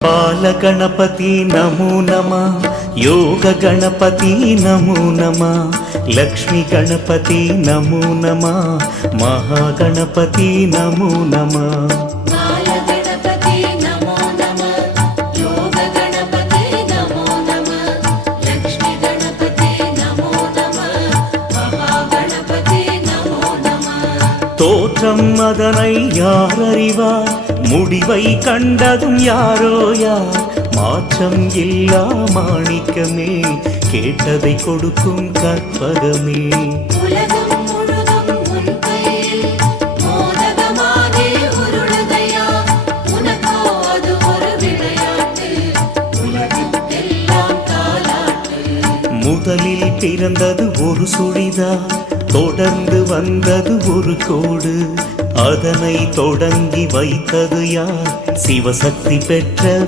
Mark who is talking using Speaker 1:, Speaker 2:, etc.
Speaker 1: బాల గణపతి నమో నమ యోగ గణపతి నమో నమ లక్ష్మీ గణపతి నమో నమ మహాగణపతి నమో నమ. தோற்றம் அதனை யார் அறிவார்? முடிவை கண்டதும் யாரோ யார்? மாற்றம் இல்லா மாணிக்கமே கேட்டதை கொடுக்கும் கற்பகமே. முதலில் பிறந்தது ஒரு சுழிதார் தொடர்ந்து வந்தது ஒரு கோடு. அதனை தொடங்கி வைத்தது யார்? சிவசக்தி பெற்ற